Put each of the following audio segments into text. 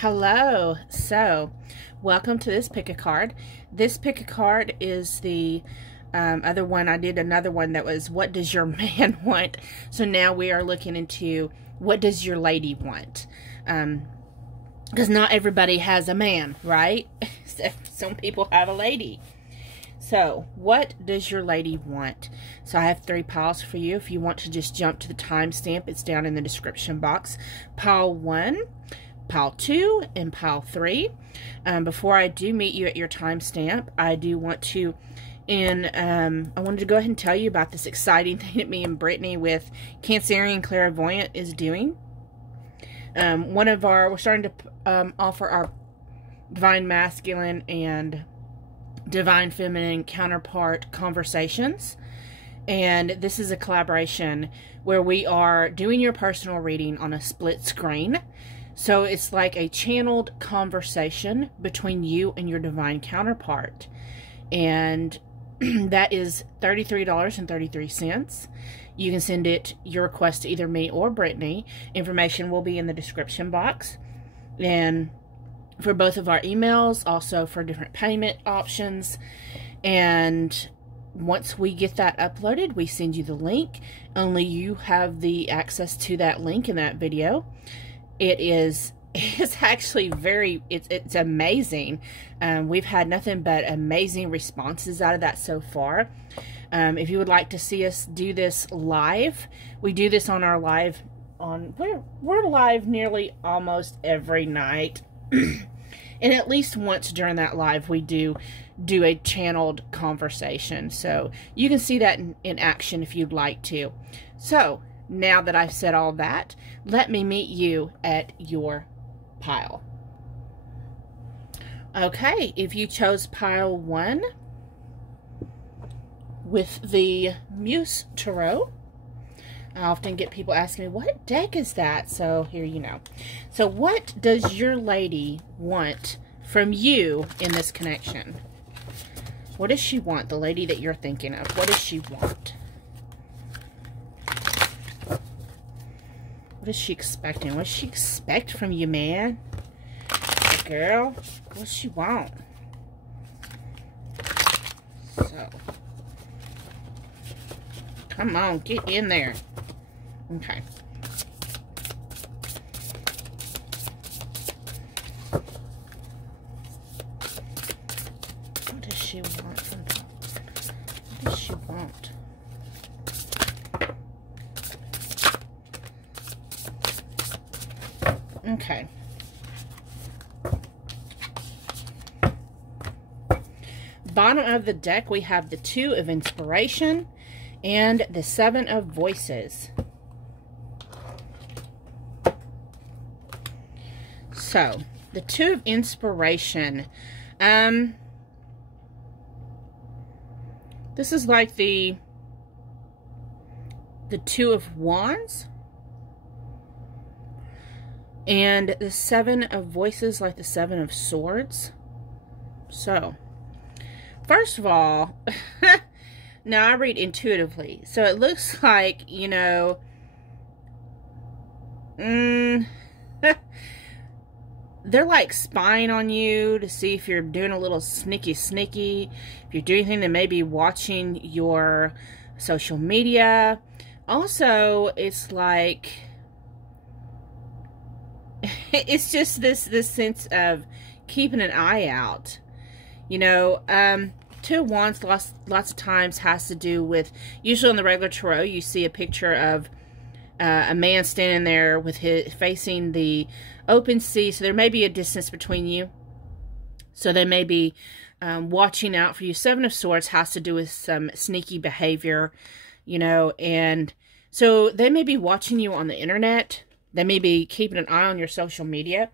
Hello. So, welcome to this pick a card. This pick a card is the other one. I did another one that was, what does your man want? So now we are looking into, what does your lady want? Because not everybody has a man, right? Some people have a lady. So, what does your lady want? So, I have 3 piles for you. If you want to just jump to the timestamp, it's down in the description box. Pile 1, Pile 2, and Pile 3. Before I do meet you at your timestamp, I do want to, I wanted to go ahead and tell you about this exciting thing that me and Brittany with Canceriancerebralclairvoyant is doing. We're starting to offer our Divine Masculine and Divine Feminine counterpart conversations, and this is a collaboration where we are doing your personal reading on a split screen. So it's like a channeled conversation between you and your divine counterpart, and that is $33.33. You can send your request to either me or Brittany. Information will be in the description box, and for both of our emails, also for different payment options. And once we get that uploaded, we send you the link. Only you have the access to that link in that video. It's actually it's amazing. We've had nothing but amazing responses out of that so far. If you would like to see us do this live, we do this on our live we're live nearly almost every night. And at least once during that live, we do a channeled conversation. So you can see that in action if you'd like to. So now that I've said all that, let me meet you at your pile. Okay, if you chose pile 1 with the Muse Tarot, I often get people asking me, what deck is that? So here you know. So what does your lady want from you in this connection? What does she want? The lady that you're thinking of. What does she want? What is she expecting? What does she expect from you, man? Girl, what does she want? So, come on, get in there. Okay. What does she want from them? What does she want? Okay. Bottom of the deck, we have the 2 of Inspiration and the 7 of Voices. So, the 2 of Inspiration. This is like the 2 of Wands. And the 7 of Voices, like the 7 of Swords. So, first of all, now I read intuitively. So it looks like, you know, they're like spying on you to see if you're doing a little sneaky. If you're doing anything, they may be watching your social media. Also, it's like, it's just this sense of keeping an eye out. You know, 2 of Wands lots of times has to do with, usually on the regular tarot, you see a picture of a man standing there with facing the open sea. So there may be a distance between you. So they may be watching out for you. 7 of Swords has to do with some sneaky behavior, you know, and so they may be watching you on the internet. They may be keeping an eye on your social media,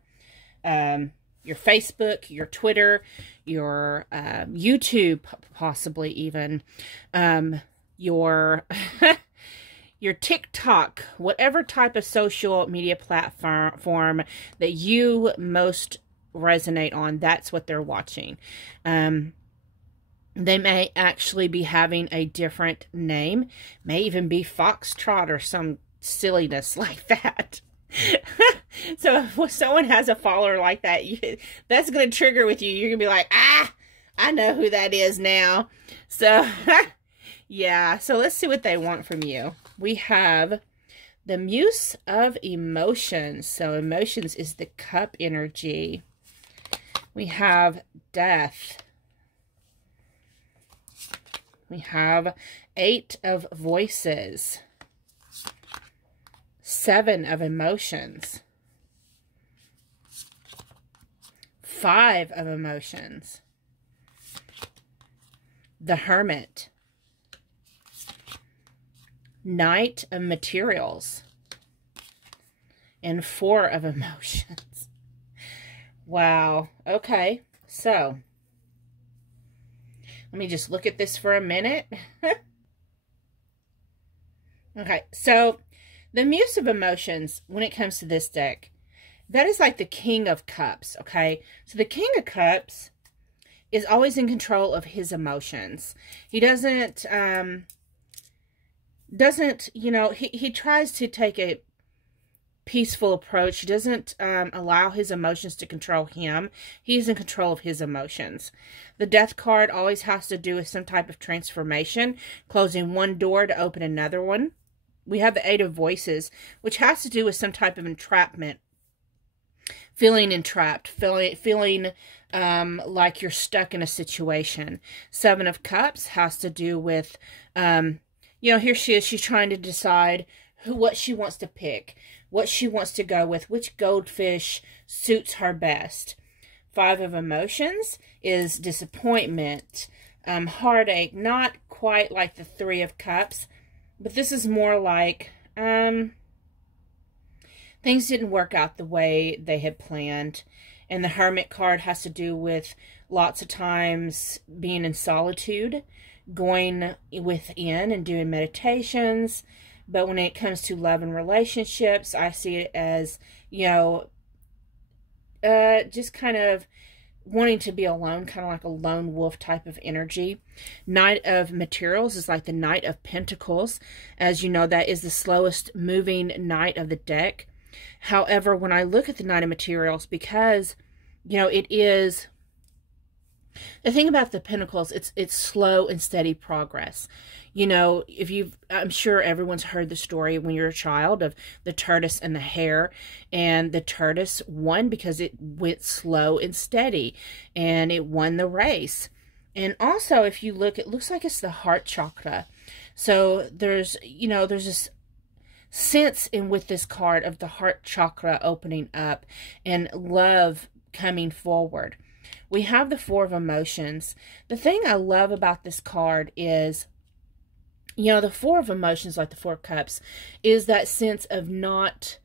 your Facebook, your Twitter, your YouTube, possibly even, your your TikTok, whatever type of social media platform that you most resonate on, that's what they're watching. They may actually be having a different name, may even be Foxtrot or some silliness like that. So if someone has a follower like that, that's going to trigger with you. You're going to be like, ah, I know who that is now. So, yeah. So let's see what they want from you. We have the Muse of Emotions. So emotions is the cup energy. We have Death. We have 8 of Voices. 7 of Emotions. 5 of Emotions. The Hermit. Knight of Materials. And 4 of Emotions. Wow. Okay. So, let me just look at this for a minute. Okay. So, the Muse of Emotions, when it comes to this deck, that is like the King of Cups, okay? So the King of Cups is always in control of his emotions. He doesn't, you know, he tries to take a peaceful approach. He doesn't allow his emotions to control him. He's in control of his emotions. The Death card always has to do with some type of transformation, closing one door to open another one. We have the 8 of Voices, which has to do with some type of entrapment. Feeling entrapped, feeling like you're stuck in a situation. 7 of Cups has to do with, you know, here she is. She's trying to decide what she wants to pick, what she wants to go with, which goldfish suits her best. 5 of Emotions is disappointment, heartache, not quite like the 3 of Cups, but this is more like, things didn't work out the way they had planned. And the Hermit card has to do with lots of times being in solitude, going within and doing meditations. But when it comes to love and relationships, I see it as, you know, just kind of wanting to be alone, kind of like a lone wolf type of energy. Knight of Materials is like the Knight of Pentacles. As you know, that is the slowest moving knight of the deck. However, when I look at the Knight of Materials, because, you know, it is, the thing about the Pentacles, it's slow and steady progress. You know, I'm sure everyone's heard the story when you're a child of the tortoise and the hare, and the tortoise won because it went slow and steady, and it won the race. And also, if you look, it looks like it's the heart chakra. So there's, you know, there's this sense in with this card of the heart chakra opening up and love coming forward. We have the 4 of Emotions. The thing I love about this card is, you know, the 4 of Emotions, like the 4 of Cups, is that sense of not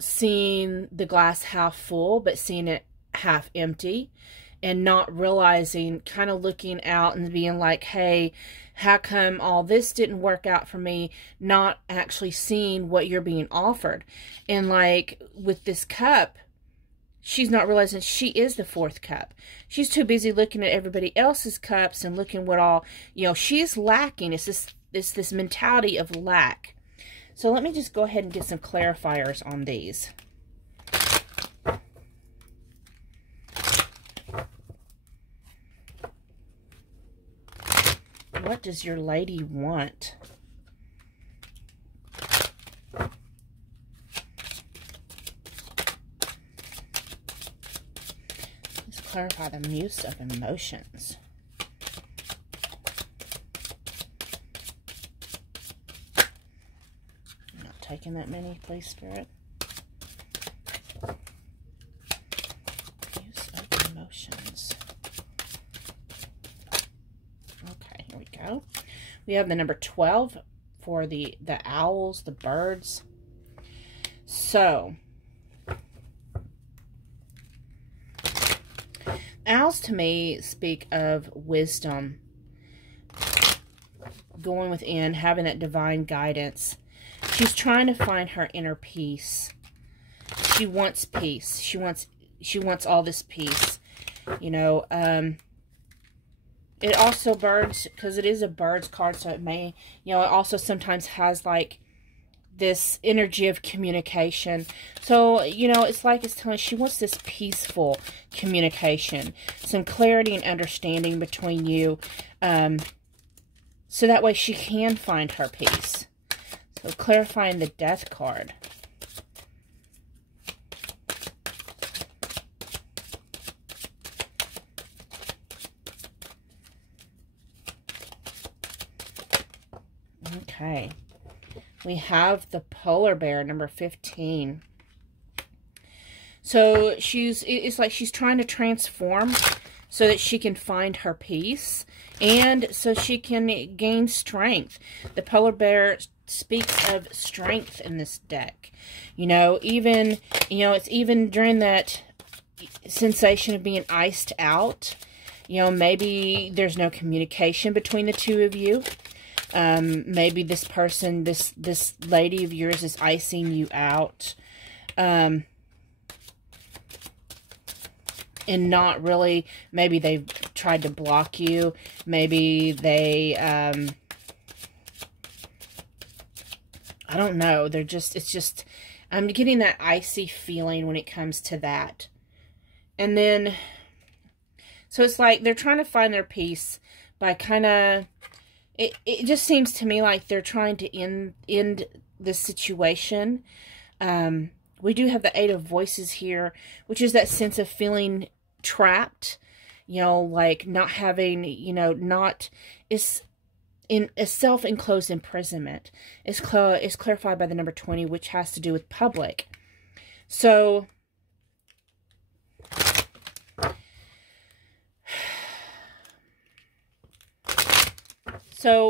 seeing the glass half full, but seeing it half empty, and not realizing, kind of looking out and being like, hey, how come all this didn't work out for me? Not actually seeing what you're being offered. And like with this cup, she's not realizing she is the 4th cup. She's too busy looking at everybody else's cups and looking what all, you know, she's lacking. It's this mentality of lack. So let me just go ahead and get some clarifiers on these. What does your lady want? Let's clarify the Muse of Emotions. I'm not taking that many, please, Spirit. Muse of Emotions. Okay, here we go. We have the number 12 for the owls, the birds. So, owls to me speak of wisdom, going within, having that divine guidance. She's trying to find her inner peace. She wants peace. She wants all this peace. You know, it also birds, because it is a birds card, so it may, you know, it also sometimes has like this energy of communication. So, you know, it's like it's telling she wants this peaceful communication, some clarity and understanding between you, so that way she can find her peace. So clarifying the Death card. Okay. We have the Polar Bear, number 15. So it's like she's trying to transform so that she can find her peace and so she can gain strength. The Polar Bear speaks of strength in this deck. You know, even, you know, it's even during that sensation of being iced out. You know, maybe there's no communication between the two of you. Maybe this person, this lady of yours is icing you out. And not really, maybe they've tried to block you. Maybe they, I don't know. They're just, it's just, I'm getting that icy feeling when it comes to that. And then, so it's like they're trying to find their peace by kind of, it just seems to me like they're trying to end this situation. We do have the Eight of Voices here, which is that sense of feeling trapped, you know, like not having, you know, not, it's in a self-enclosed imprisonment. It's clarified by the number 20, which has to do with public. So,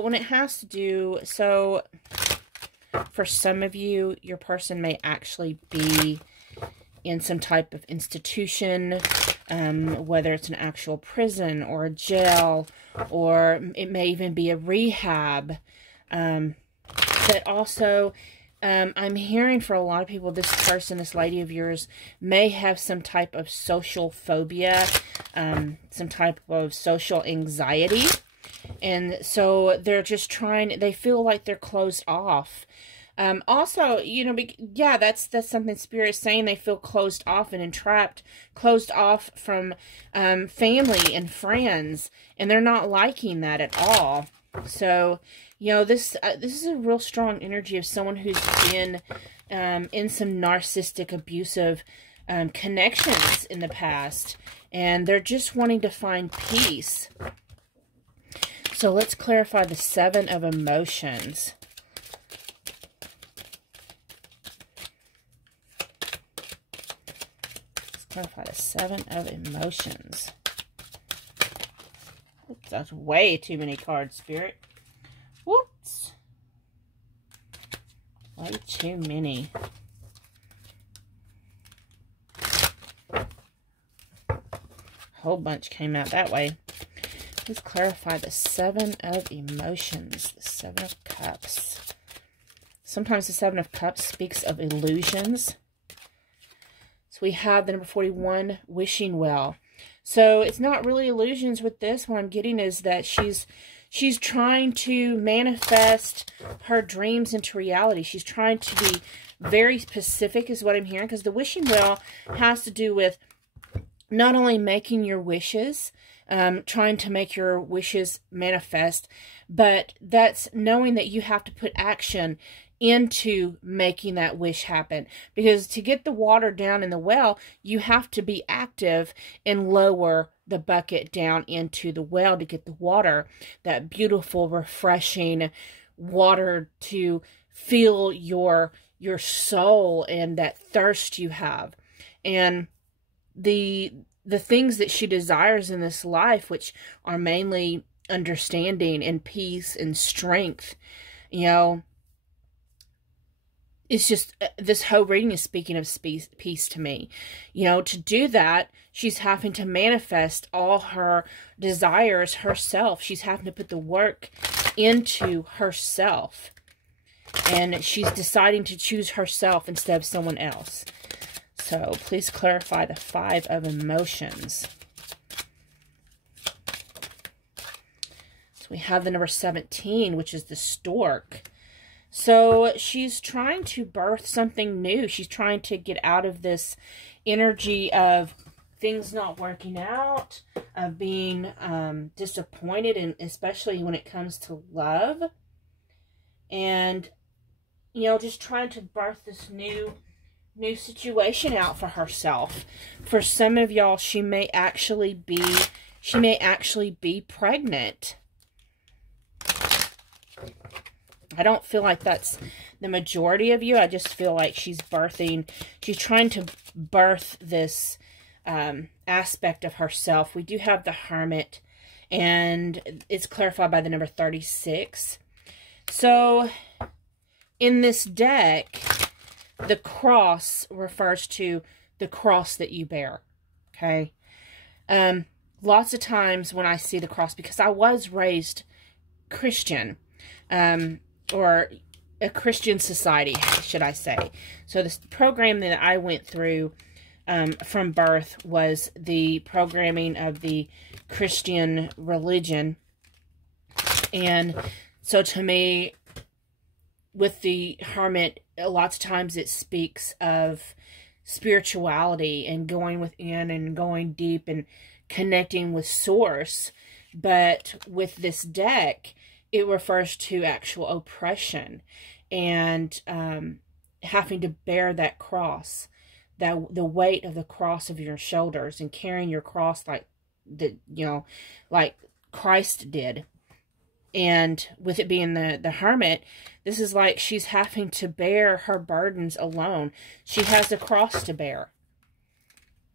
when it has to do, so for some of you, your person may actually be in some type of institution, whether it's an actual prison or a jail, or it may even be a rehab. But also, I'm hearing for a lot of people, this person, this lady of yours, may have some type of social phobia, some type of social anxiety. And so they're just trying, they feel like they're closed off. Also, you know, yeah, that's something Spirit is saying. They feel closed off and entrapped, closed off from family and friends, and they're not liking that at all. So, you know, this is a real strong energy of someone who's been in some narcissistic, abusive connections in the past, and they're just wanting to find peace. So let's clarify the Seven of Emotions. Let's clarify the Seven of Emotions. Oops, that's way too many cards, Spirit. Whoops. Way too many. Whole bunch came out that way. Let's clarify the Seven of Emotions, the Seven of Cups. Sometimes the Seven of Cups speaks of illusions. So we have the number 41, wishing well. So it's not really illusions with this. What I'm getting is that she's trying to manifest her dreams into reality. She's trying to be very specific is what I'm hearing, because the wishing well has to do with not only making your wishes, trying to make your wishes manifest, but that's knowing that you have to put action into making that wish happen. Because to get the water down in the well, you have to be active and lower the bucket down into the well to get the water, that beautiful, refreshing water to fill your soul and that thirst you have. And the things that she desires in this life, which are mainly understanding and peace and strength, you know, it's just, this whole reading is speaking of peace to me. You know, to do that, she's having to manifest all her desires herself. She's having to put the work into herself. And she's deciding to choose herself instead of someone else. So please clarify the Five of Emotions. So we have the number 17, which is the Stork. So she's trying to birth something new. She's trying to get out of this energy of things not working out, of being disappointed, and especially when it comes to love. And, you know, just trying to birth this new situation out for herself. For some of y'all, she may actually be pregnant. I don't feel like that's the majority of you. I just feel like she's trying to birth this aspect of herself. We do have the Hermit, and it's clarified by the number 36. So in this deck, the cross refers to the cross that you bear. Okay. Lots of times when I see the cross, because I was raised Christian, or a Christian society, should I say. So this program that I went through from birth was the programming of the Christian religion. And so to me, with the Hermit, lots of times it speaks of spirituality and going within and going deep and connecting with Source. But with this deck, it refers to actual oppression and having to bear that cross, the weight of the cross of your shoulders, and carrying your cross like Christ did. And with it being the Hermit, this is like she's having to bear her burdens alone. She has a cross to bear,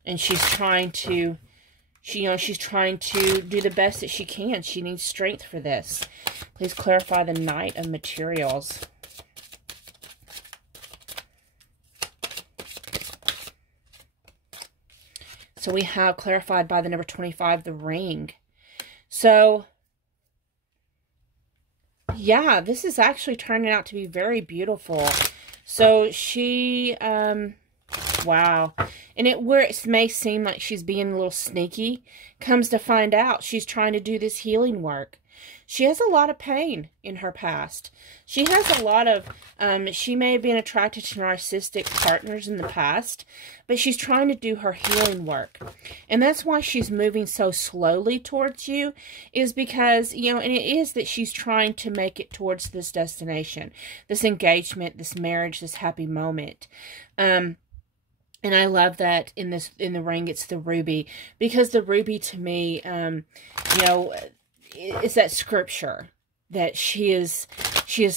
and she's trying to do the best that she can. She needs strength for this. Please clarify the Knight of Materials. So we have clarified by the number 25, the Ring. So, yeah, this is actually turning out to be very beautiful. So she, wow. And where it may seem like she's being a little sneaky, comes to find out she's trying to do this healing work. She has a lot of pain in her past. She has a lot of, she may have been attracted to narcissistic partners in the past, but she's trying to do her healing work. And that's why she's moving so slowly towards you, is because, you know, and it is that she's trying to make it towards this destination, this engagement, this marriage, this happy moment. And I love that in the ring, it's the ruby, because the ruby to me, you know, is that scripture that she is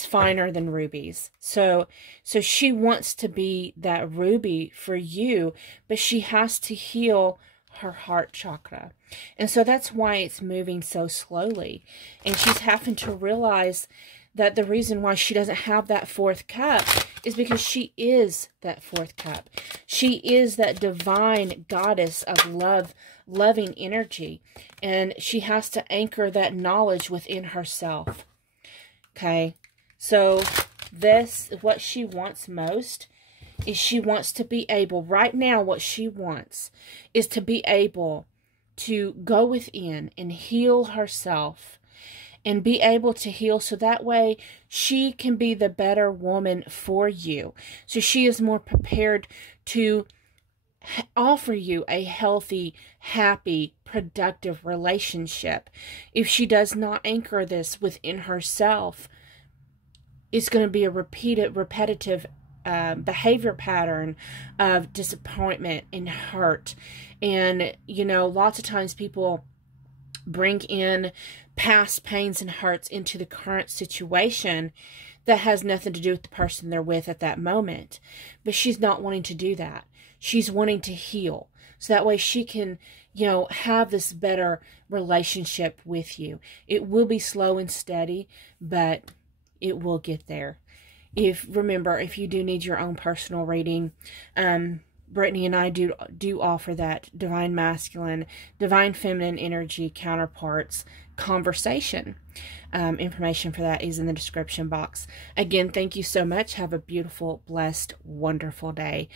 finer than rubies. So she wants to be that ruby for you, but she has to heal her heart chakra. And so that's why it's moving so slowly. And she's having to realize that the reason why she doesn't have that fourth cup is because she is that fourth cup. She is that divine goddess of love, loving energy. And she has to anchor that knowledge within herself. Okay? So this, what she wants most, is she wants to be able, right now what she wants is to be able to go within and heal herself, and be able to heal so that way she can be the better woman for you. So she is more prepared to offer you a healthy, happy, productive relationship. If she does not anchor this within herself, it's going to be a repetitive behavior pattern of disappointment and hurt. And, you know, lots of times people bring in past pains and hurts into the current situation that has nothing to do with the person they're with at that moment. But she's not wanting to do that. She's wanting to heal. So that way she can, you know, have this better relationship with you. It will be slow and steady, but it will get there. Remember, if you do need your own personal reading, Brittany and I do offer that divine masculine, divine feminine energy counterparts conversation. Information for that is in the description box. Again, thank you so much. Have a beautiful, blessed, wonderful day.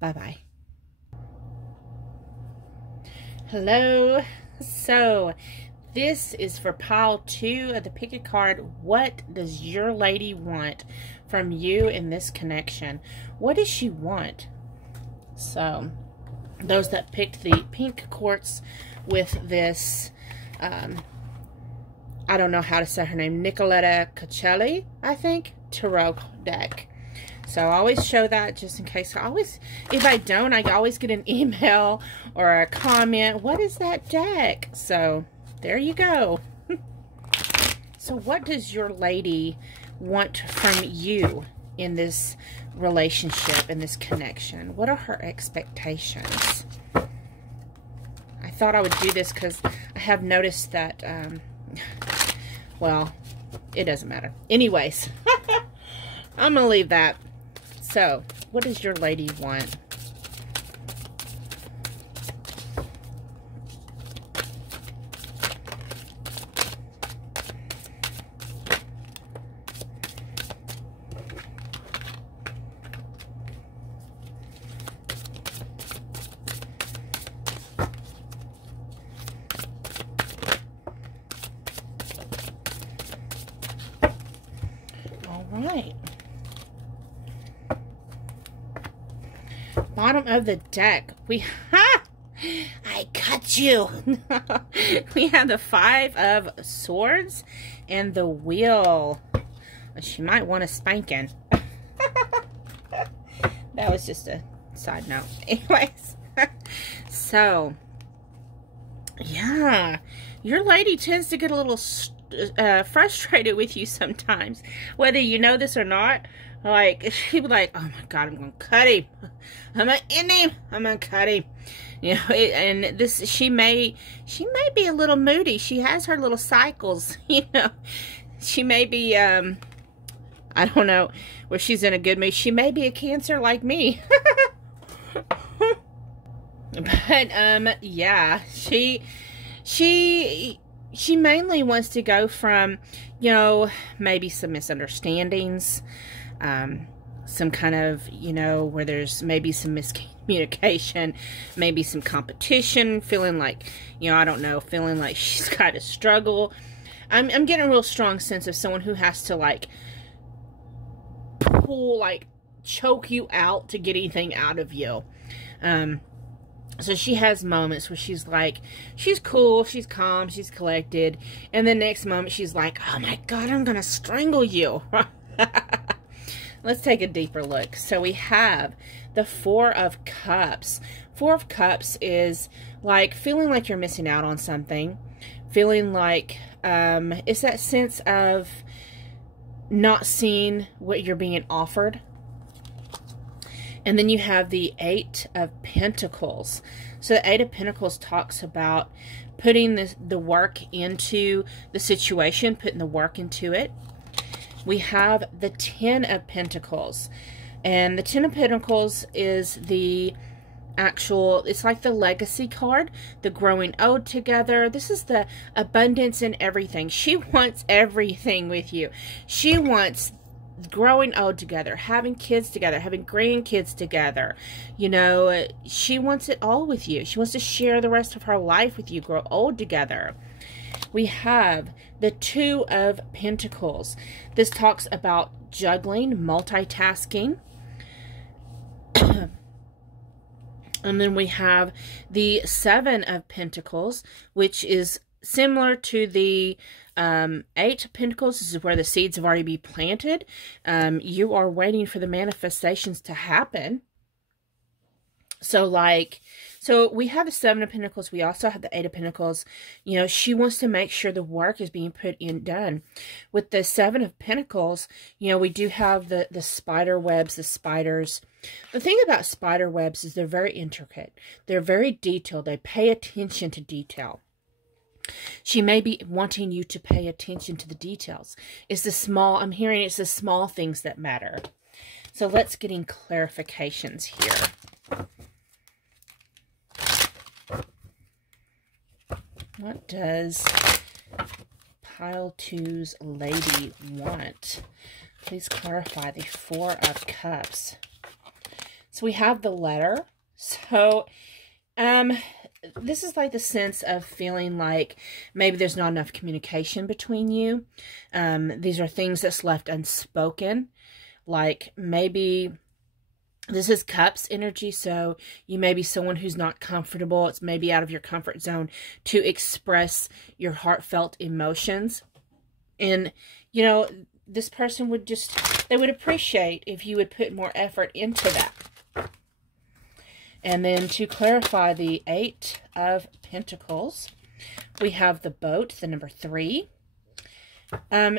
Bye-bye. Hello. So, this is for pile 2 of the pick a card. What does your lady want from you in this connection? What does she want? So, those that picked the pink quartz with this, I don't know how to say her name, Nicoletta Cacelli, I think, tarot deck. So I always show that just in case. If I don't, I always get an email or a comment, what is that deck? So there you go. So what does your lady want from you in this relationship, in this connection? What are her expectations? I thought I would do this because I have noticed that, well, it doesn't matter. Anyways, I'm going to leave that. So, what does your lady want? All right. Bottom of the deck, I cut you. We have the 5 of Swords and the Wheel. She might want a spanking. That was just a side note. Anyways, so yeah, your lady tends to get a little frustrated with you sometimes, whether you know this or not. Like, she'd be like, oh my God, I'm going to cut him. I'm going to end him. I'm going to cut him. You know, and this, she may be a little moody. She has her little cycles, you know. She may be, I don't know, where she's in a good mood. She may be a Cancer like me. But, yeah, she mainly wants to go from, you know, maybe some misunderstandings, some kind of, you know, where there's maybe some miscommunication, maybe some competition, feeling like, you know, I don't know, feeling like she's got to struggle. I'm getting a real strong sense of someone who has to, like, pull, like, choke you out to get anything out of you. So she has moments where she's like, she's cool, she's calm, she's collected. And the next moment she's like, oh my God, I'm going to strangle you. Let's take a deeper look. So we have the 4 of Cups. 4 of Cups is like feeling like you're missing out on something. Feeling like, it's that sense of not seeing what you're being offered. And then you have the 8 of Pentacles. So the 8 of Pentacles talks about putting the work into the situation, putting the work into it. We have the 10 of Pentacles. And the 10 of Pentacles is the actual, it's like the legacy card, the growing old together. This is the abundance in everything. She wants everything with you. She wants growing old together, having kids together, having grandkids together. You know, she wants it all with you. She wants to share the rest of her life with you, grow old together. We have the 2 of Pentacles. This talks about juggling, multitasking. And then we have the 7 of Pentacles, which is similar to the 8 of Pentacles. This is where the seeds have already been planted. You are waiting for the manifestations to happen. So we have the 7 of Pentacles. We also have the 8 of Pentacles. You know, she wants to make sure the work is being put in, done. With the 7 of Pentacles, you know, we do have the spider webs, the spiders. The thing about spider webs is they're very intricate. They're very detailed. They pay attention to detail. She may be wanting you to pay attention to the details. It's the small, I'm hearing it's the small things that matter. So let's get in clarifications here. What does pile 2's lady want? Please clarify the 4 of Cups. So we have the letter. So, this is like the sense of feeling like maybe there's not enough communication between you. These are things that's left unspoken. Like maybe this is Cups energy, so you may be someone who's not comfortable. It's maybe out of your comfort zone to express your heartfelt emotions. And, you know, this person would they would appreciate if you would put more effort into that. And then to clarify the 8 of Pentacles, we have the Boat, the number 3.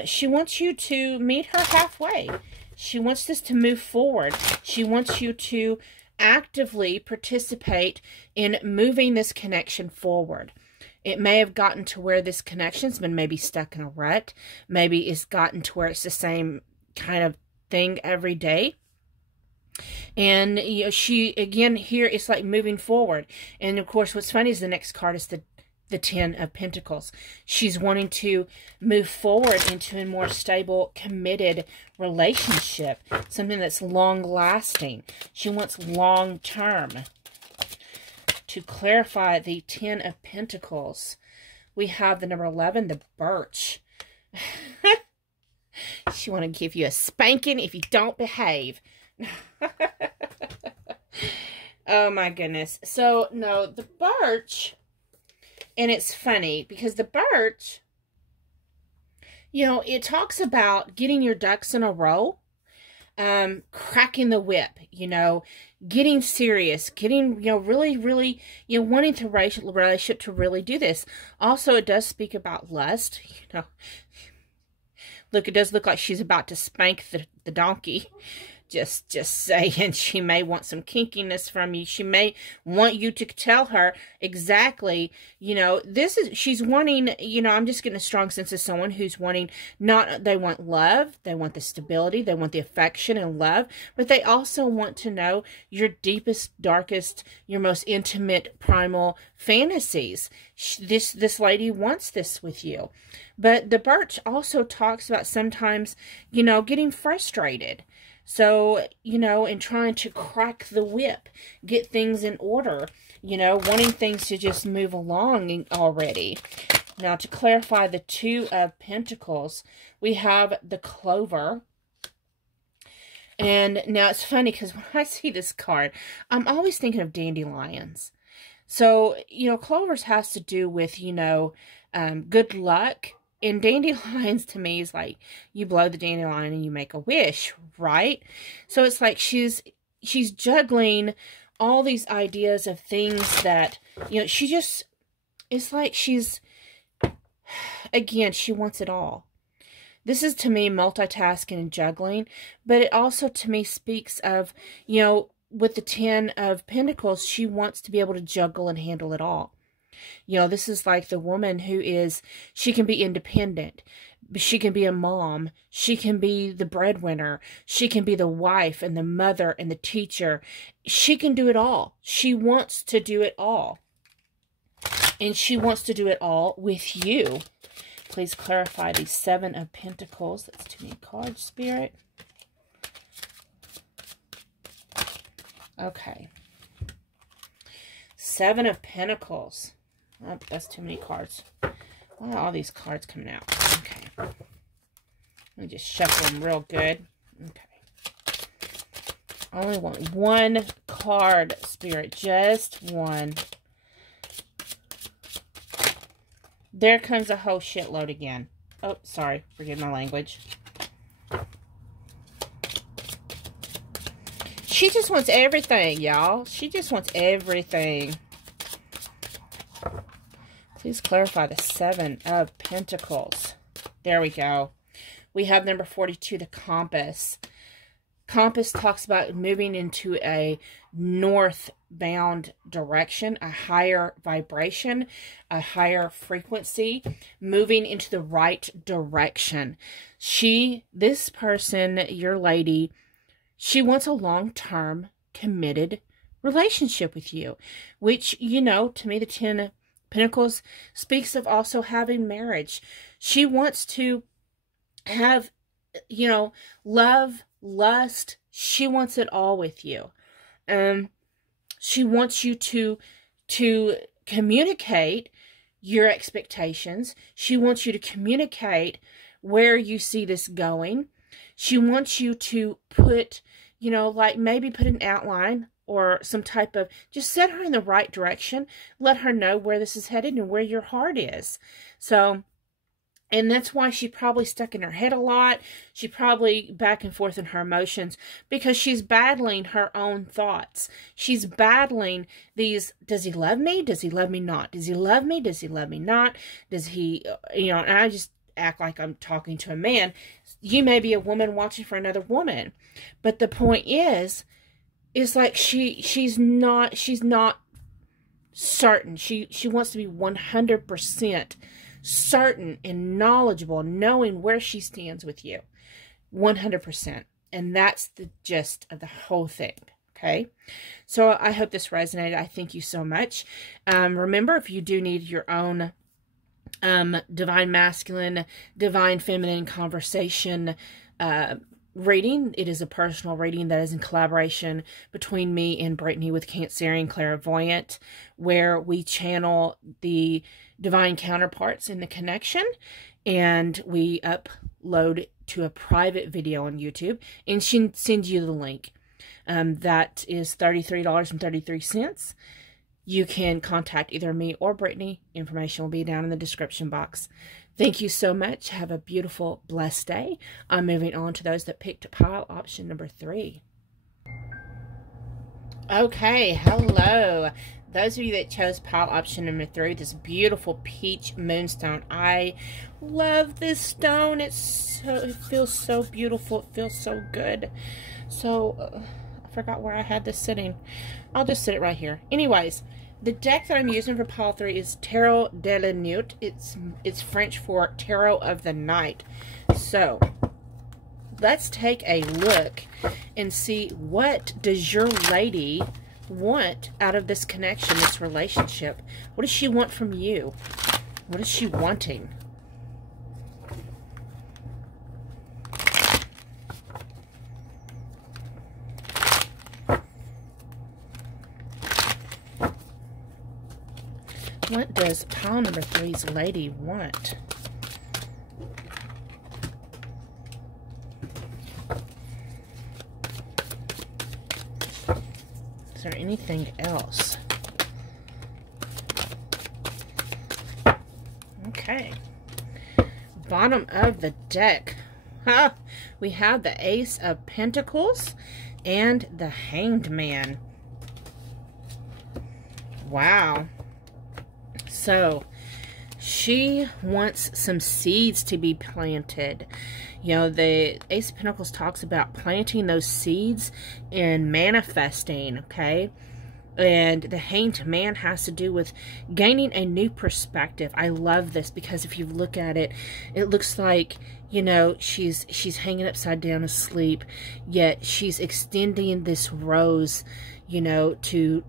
She wants you to meet her halfway. She wants this to move forward. She wants you to actively participate in moving this connection forward. It may have gotten to where this connection's been maybe stuck in a rut. Maybe it's gotten to where it's the same kind of thing every day. And, you know, she, again, here it's like moving forward. And, of course, what's funny is the next card is the 10 of Pentacles. She's wanting to move forward into a more stable, committed relationship. Something that's long-lasting. She wants long-term. To clarify the 10 of Pentacles, we have the number 11, the Birch. She want to give you a spanking if you don't behave. Oh my goodness. So, no, the Birch, and it's funny because the Birch, you know, it talks about getting your ducks in a row, cracking the whip, you know, getting serious, getting, you know, really, really, you know, wanting the relationship to really do this. Also, it does speak about lust, you know. Look, it does look like she's about to spank the donkey. Just saying, she may want some kinkiness from you. She may want you to tell her exactly, you know, she's wanting, you know, I'm just getting a strong sense of someone who's wanting, they want love, they want the stability, they want the affection and love, but they also want to know your deepest, darkest, your most intimate, primal fantasies. This lady wants this with you. But the Birch also talks about sometimes, you know, getting frustrated. So, you know, and trying to crack the whip, get things in order, you know, wanting things to just move along already. Now, to clarify the 2 of Pentacles, we have the Clover. And now it's funny because when I see this card, I'm always thinking of dandelions. So, you know, clovers has to do with, you know, good luck. And dandelions to me is like you blow the dandelion and you make a wish, right? So it's like she's juggling all these ideas of things that, you know, it's like she's, again, she wants it all. This is to me multitasking and juggling, but it also to me speaks of, you know, with the 10 of Pentacles, she wants to be able to juggle and handle it all. You know, this is like the woman who she can be independent. She can be a mom. She can be the breadwinner. She can be the wife and the mother and the teacher. She can do it all. She wants to do it all. And she wants to do it all with you. Please clarify the 7 of Pentacles. That's too many cards, Spirit. Okay. 7 of Pentacles. Oh, that's too many cards. Why are all these cards coming out? Okay. Let me just shuffle them real good. Okay. I only want one card, Spirit. Just one. There comes a whole shitload again. Oh, sorry. Forgive my language. She just wants everything, y'all. She just wants everything. Please clarify the 7 of Pentacles. There we go. We have number 42, the Compass. Compass talks about moving into a northbound direction, a higher vibration, a higher frequency, moving into the right direction. This person, your lady, she wants a long-term committed relationship with you, which, you know, to me, the 10 of Pentacles speaks of also having marriage. She wants to have, you know, love, lust. She wants it all with you. She wants you to communicate your expectations. She wants you to communicate where you see this going. She wants you to put, you know, like maybe put an outline or some type of, just set her in the right direction. Let her know where this is headed and where your heart is. So, and that's why she's probably stuck in her head a lot. She's probably back and forth in her emotions because she's battling her own thoughts. She's battling these, does he love me? Does he love me not? Does he love me? Does he love me not? Does he, you know, and I just act like I'm talking to a man. You may be a woman watching for another woman. But the point is like she's not certain. She wants to be 100% certain and knowledgeable, knowing where she stands with you. 100%. And that's the gist of the whole thing. Okay. So I hope this resonated. I thank you so much. Remember, if you do need your own divine masculine, divine feminine conversation reading, it is a personal reading that is in collaboration between me and Brittany with Cancerian Clairvoyant, where we channel the divine counterparts in the connection, and we upload to a private video on YouTube, and she sends you the link. That is $33.33. You can contact either me or Brittany. Information will be down in the description box. Thank you so much. Have a beautiful, blessed day. I'm moving on to those that picked pile option number 3. Okay, hello. Those of you that chose pile option number 3, this beautiful peach moonstone. I love this stone. It feels so beautiful. It feels so good. So, I forgot where I had this sitting. I'll just sit it right here. Anyways, the deck that I'm using for pile 3 is Tarot de la Nuit. It's French for Tarot of the Night. So, let's take a look and see, what does your lady want out of this connection, this relationship? What does she want from you? What is she wanting? What does pile number 3's lady want? Is there anything else? Okay. Bottom of the deck. We have the Ace of Pentacles and the Hanged Man. Wow. So, she wants some seeds to be planted. You know, the Ace of Pentacles talks about planting those seeds and manifesting, okay? And the Hanged Man has to do with gaining a new perspective. I love this because if you look at it, it looks like, you know, she's hanging upside down asleep, yet she's extending this rose, you know, to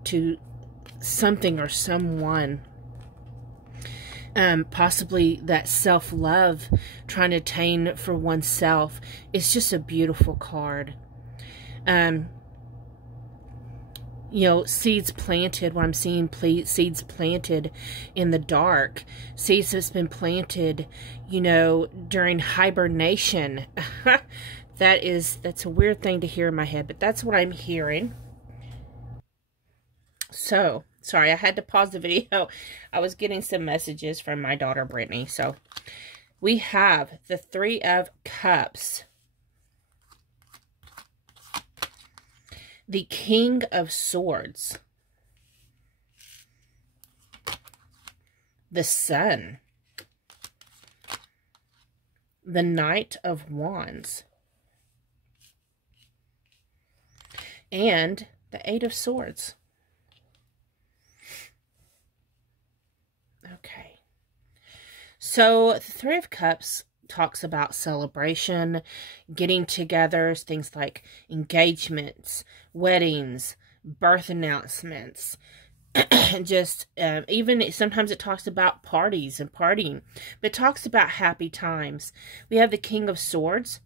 something or someone. Possibly that self-love, trying to attain for oneself. It's just a beautiful card. You know, seeds planted, when I'm seeing seeds planted in the dark. Seeds that's been planted, you know, during hibernation. That's a weird thing to hear in my head, but that's what I'm hearing. So, sorry, I had to pause the video. I was getting some messages from my daughter, Brittany. So, we have the 3 of Cups. The King of Swords. The Sun. The Knight of Wands. And the 8 of Swords. Okay, so the 3 of Cups talks about celebration, getting togethers, things like engagements, weddings, birth announcements, just even sometimes it talks about parties and partying, but it talks about happy times. We have the King of Swords.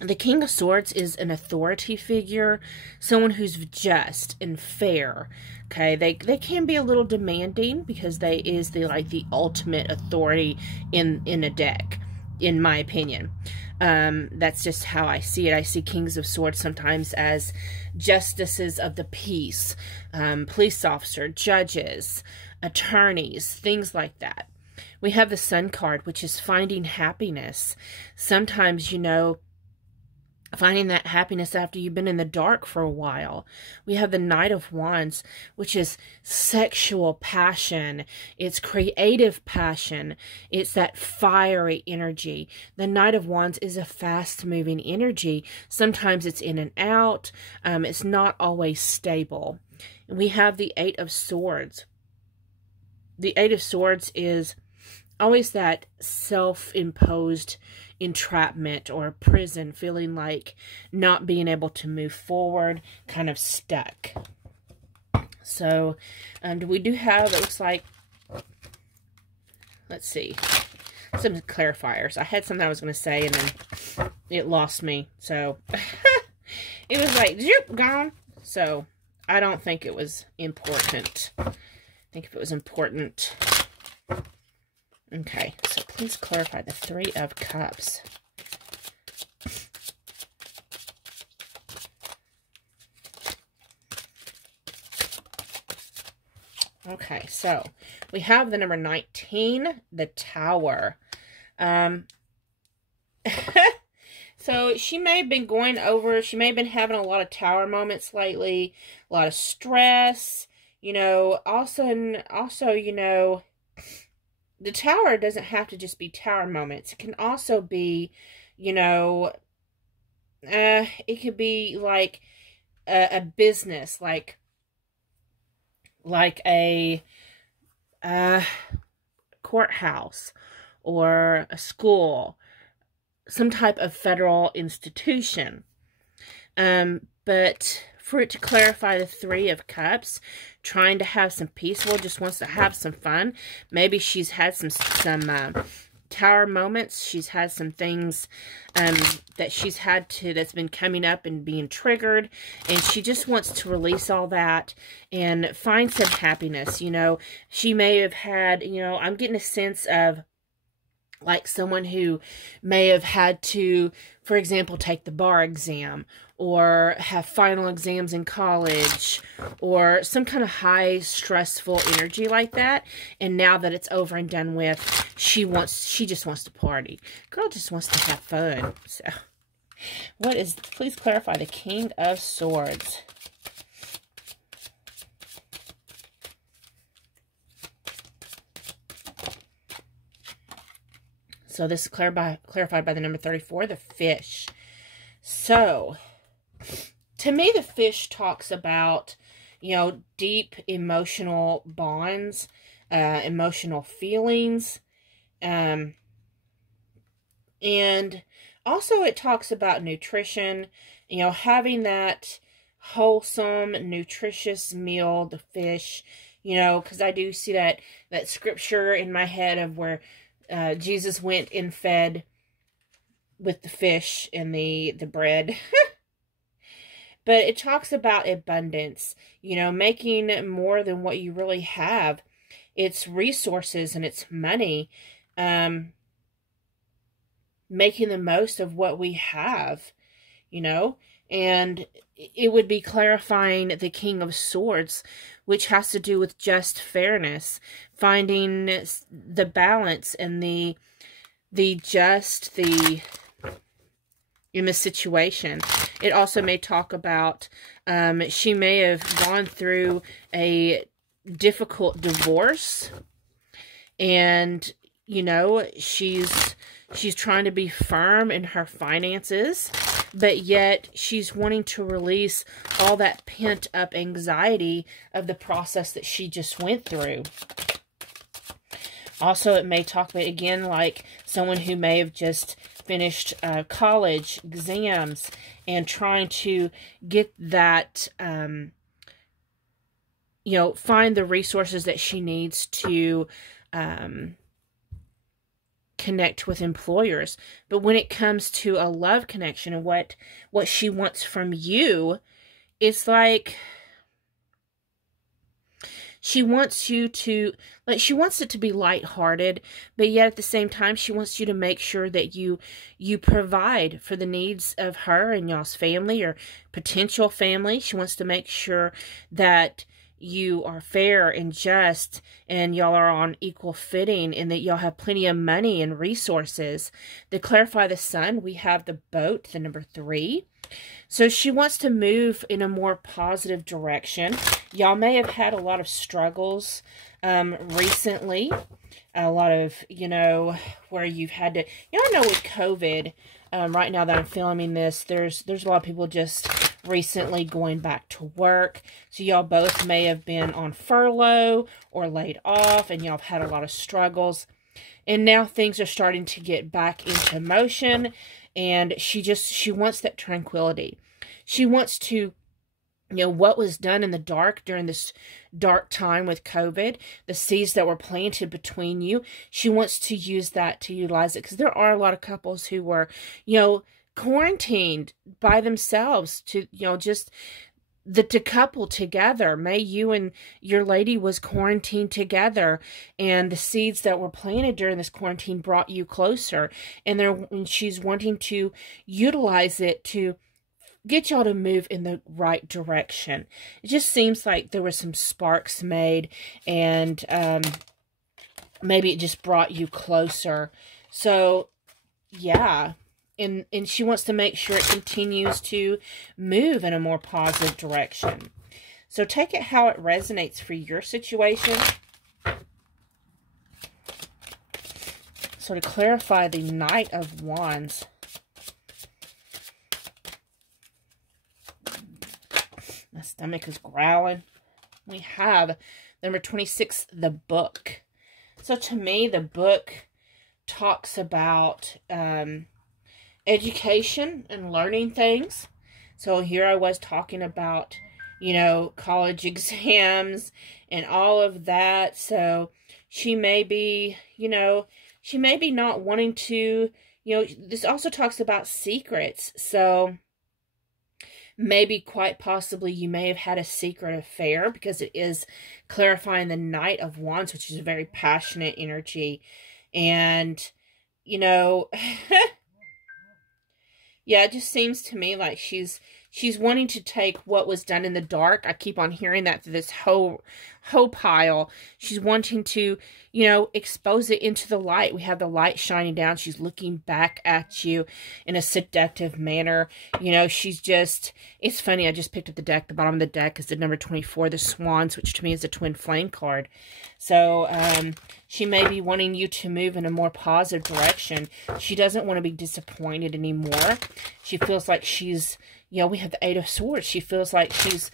The King of Swords is an authority figure, someone who's just and fair. Okay, they can be a little demanding because they is the ultimate authority in a deck, in my opinion. That's just how I see it. I see Kings of Swords sometimes as justices of the peace, police officer, judges, attorneys, things like that. We have the Sun card, which is finding happiness. Sometimes, you know, finding that happiness after you've been in the dark for a while. We have the Knight of Wands, which is sexual passion. It's creative passion. It's that fiery energy. The Knight of Wands is a fast-moving energy. Sometimes it's in and out. It's not always stable. And we have the Eight of Swords. The Eight of Swords is always that self-imposed entrapment or prison, feeling like not being able to move forward, kind of stuck. So, we do have, it looks like, let's see, some clarifiers. I had something I was going to say, and then it lost me. So, it was like, zoop, gone. So, I don't think it was important. I think if it was important... Okay, so please clarify the Three of Cups. Okay, so we have the number 19, the Tower. So she may have been going over, she may have been having a lot of Tower moments lately, a lot of stress, you know, also, you know, the Tower doesn't have to just be Tower moments. It can also be, you know, it could be like a business, like a courthouse or a school, some type of federal institution. But for it to clarify the Three of Cups, trying to have some peaceful, just wants to have some fun. Maybe she's had some Tower moments. She's had some things that she's had to, that's been coming up and being triggered. And she just wants to release all that and find some happiness. You know, she may have had, you know, I'm getting a sense of like someone who may have had to, for example, take the bar exam or have final exams in college or some kind of high stressful energy like that. And now that it's over and done with, she just wants to party. Girl just wants to have fun. So what is, please clarify the King of Swords. So this is clarified by the number 34, the Fish. So, to me, the Fish talks about, you know, deep emotional bonds, emotional feelings, and also it talks about nutrition, you know, having that wholesome, nutritious meal, the fish, you know, because I do see that scripture in my head of where Jesus went and fed with the fish and the bread. But it talks about abundance, you know, making more than what you really have. It's resources and it's money. Making the most of what we have, you know. And it would be clarifying the King of Swords, which has to do with just fairness, finding the balance and the just, in the situation. It also may talk about, she may have gone through a difficult divorce, and, you know, she's trying to be firm in her finances, but yet she's wanting to release all that pent-up anxiety of the process that she just went through. Also, it may talk about, again, like someone who may have just finished college exams and trying to get that, you know, find the resources that she needs to connect with employers. But when it comes to a love connection and what she wants from you, it's like she wants you to, like, she wants it to be lighthearted, but yet at the same time, she wants you to make sure that you provide for the needs of her and y'all's family or potential family. She wants to make sure that you are fair and just and y'all are on equal footing and that y'all have plenty of money and resources. To clarify the sun, we have the boat, the number 3. So she wants to move in a more positive direction. Y'all may have had a lot of struggles recently. A lot of, you know, where you've had to, you know with COVID, right now that I'm filming this, there's a lot of people just recently going back to work. So y'all both may have been on furlough or laid off, and y'all have had a lot of struggles. And now things are starting to get back into motion, and she wants that tranquility. She wants to, you know, what was done in the dark during this dark time with COVID, the seeds that were planted between you, she wants to use that to utilize it. Because there are a lot of couples who were, you know, quarantined by themselves to, you know, just to couple together. May you and your lady was quarantined together, and the seeds that were planted during this quarantine brought you closer. And she's wanting to utilize it to get y'all to move in the right direction. It just seems like there were some sparks made, and maybe it just brought you closer. So, yeah. And she wants to make sure it continues to move in a more positive direction. So take it how it resonates for your situation. So to clarify the Knight of Wands. My stomach is growling. We have number 26, the Book. So to me, the book talks about education and learning things. So here I was talking about, you know, college exams and all of that. So she may be, you know, she may be not wanting to, you know, this also talks about secrets. So maybe quite possibly you may have had a secret affair, because it is clarifying the Knight of Wands, which is a very passionate energy. And, you know, yeah, it just seems to me like she's wanting to take what was done in the dark. I keep on hearing that through this whole pile. She's wanting to, you know, expose it into the light. We have the light shining down. She's looking back at you in a seductive manner. You know, she's just, it's funny. I just picked up the deck. The bottom of the deck is the number 24, the Swans, which to me is a twin flame card. So, she may be wanting you to move in a more positive direction. She doesn't want to be disappointed anymore. She feels like she's, you know, we have the 8 of Swords. She feels like she's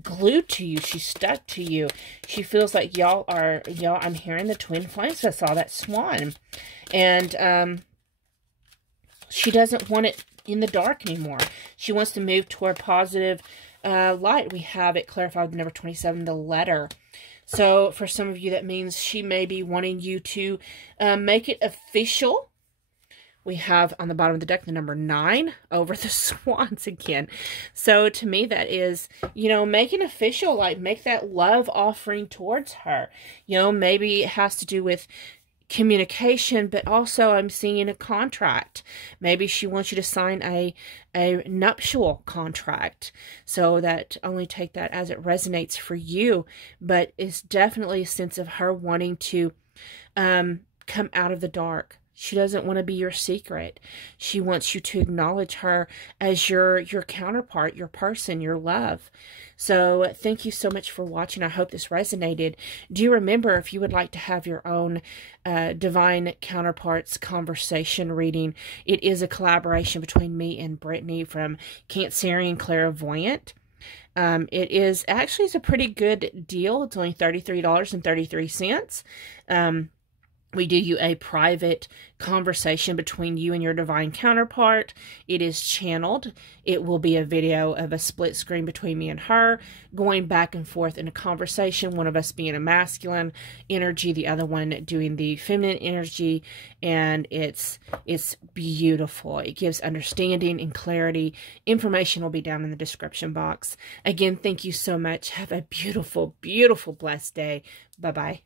glued to you. She's stuck to you. She feels like y'all are, I'm hearing the twin flames. I saw that Swan. And she doesn't want it in the dark anymore. She wants to move toward positive light. We have it clarified with number 27, the Letter. So for some of you, that means she may be wanting you to make it official. We have on the bottom of the deck the number 9 over the Swans again. So to me, that is, you know, make it official, like make that love offering towards her. You know, maybe it has to do with communication, but also I'm seeing a contract. Maybe she wants you to sign a nuptial contract. So that, only take that as it resonates for you, but it's definitely a sense of her wanting to come out of the dark. She doesn't want to be your secret. She wants you to acknowledge her as your counterpart, your person, your love. So thank you so much for watching. I hope this resonated. Do you remember, if you would like to have your own Divine Counterparts conversation reading, it is a collaboration between me and Brittany from Cancerian Clairvoyant. It is actually, it's a pretty good deal. It's only $33.33. We do you a private conversation between you and your divine counterpart. It is channeled. It will be a video of a split screen between me and her, going back and forth in a conversation, one of us being a masculine energy, the other one doing the feminine energy, and it's beautiful. It gives understanding and clarity. Information will be down in the description box. Again, thank you so much. Have a beautiful, beautiful, blessed day. Bye-bye.